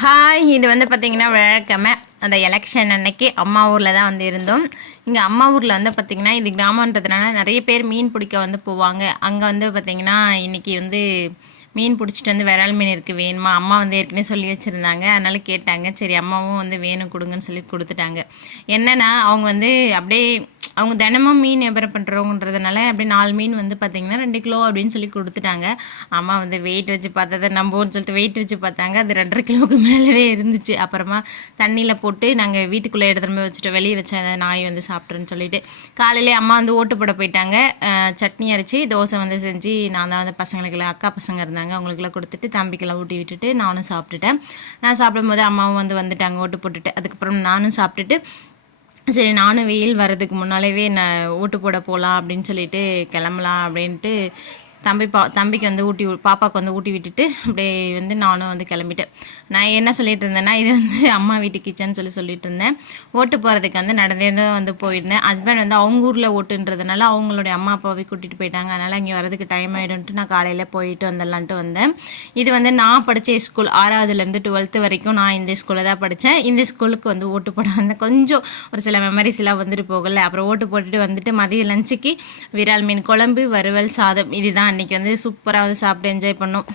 Hi, இது வந்து பார்த்தீங்கன்னா வியாழக்கிழமை அந்த எலெக்ஷன் அன்னைக்கு அம்மா ஊரில் தான் வந்து இருந்தோம். இங்கே அம்மா ஊரில் வந்து பார்த்திங்கன்னா இது கிராமன்றதுனால நிறைய பேர் மீன் பிடிக்க வந்து போவாங்க. அங்கே வந்து பார்த்திங்கன்னா இன்றைக்கி வந்து மீன் பிடிச்சிட்டு வந்து விரால் மீன் இருக்குது வேணுமா, அம்மா வந்து ஏற்கனவே சொல்லி வச்சுருந்தாங்க. அதனால் கேட்டாங்க. சரி அம்மாவும் வந்து வேணும் கொடுங்கன்னு சொல்லி கொடுத்துட்டாங்க. என்னென்னா அவங்க வந்து அப்படியே அவங்க தினமும் மீன் வியாபாரம் பண்ணுறவங்கன்றதுனால அப்படியே 4 மீன் வந்து பார்த்திங்கன்னா 2 கிலோ அப்படின்னு சொல்லி கொடுத்துட்டாங்க. அம்மா வந்து வெயிட் வச்சு பார்த்ததை நம்புவோன்னு சொல்லிட்டு வெயிட் வச்சு பார்த்தாங்க. அது 2.5 கிலோவுக்கு மேலவே இருந்துச்சு. அப்புறமா தண்ணியில் போட்டு நாங்கள் வீட்டுக்குள்ளே எடுத்துகிட்டு போய் வச்சுட்டு வெளியே வச்ச நாய் வந்து சாப்பிட்றேன்னு சொல்லிட்டு காலையிலே அம்மா வந்து ஓட்டு போட போயிட்டாங்க. சட்னி அரைச்சி தோசை வந்து செஞ்சு நான் தான் வந்து பசங்களுக்கெல்லாம் அக்கா பசங்க இருந்தாங்க அவங்களுக்கெல்லாம் கொடுத்துட்டு தம்பிக்கெல்லாம் ஊட்டி விட்டுட்டு நானும் சாப்பிட்டுட்டேன். நான் சாப்பிடும்போது அம்மாவும் வந்து வந்துட்டாங்க ஓட்டு போட்டுட்டு. அதுக்கப்புறம் நானும் சாப்பிட்டுட்டு சரி நானும் வெயில் வர்றதுக்கு முன்னாலேவே நான் ஓட்டு போட போகலாம் அப்படின்னு சொல்லிட்டு கிளம்பலாம் அப்படின்ட்டு தம்பிக்கு வந்து பாப்பாவுக்கு வந்து ஊட்டி விட்டுட்டு அப்படியே வந்து நானும் வந்து கிளம்பிட்டேன். நான் என்ன சொல்லிட்டு இருந்தேன்னா இது வந்து அம்மா வீட்டு கிச்சன் சொல்லிட்டு இருந்தேன். ஓட்டு போகிறதுக்கு வந்து நடந்தே தான் வந்து போயிருந்தேன். ஹஸ்பண்ட் வந்து அவங்க ஊரில் ஓட்டுன்றதுனால அவங்களுடைய அம்மா அப்பாவை கூட்டிகிட்டு போயிட்டாங்க. அதனால் இங்கே வரதுக்கு டைம் ஆகிடும்ட்டு நான் காலையில் போயிட்டு வந்துடலான்ட்டு வந்தேன். இது வந்து நான் படித்த ஸ்கூல் 6வதுலேருந்து 12th வரைக்கும் நான் இந்த ஸ்கூலில் தான் படித்தேன். இந்த ஸ்கூலுக்கு வந்து ஓட்டு போட வந்தேன். கொஞ்சம் ஒரு சில மெமரிஸ் எல்லாம் வந்துட்டு போகல. அப்புறம் ஓட்டு போட்டுட்டு வந்துட்டு மதிய லஞ்சுக்கு விரால் மீன் குழம்பு, வறுவல், சாதம் இதுதான் அன்றைக்கி வந்து சூப்பராக வந்து சாப்பிட்டு என்ஜாய் பண்ணோம்.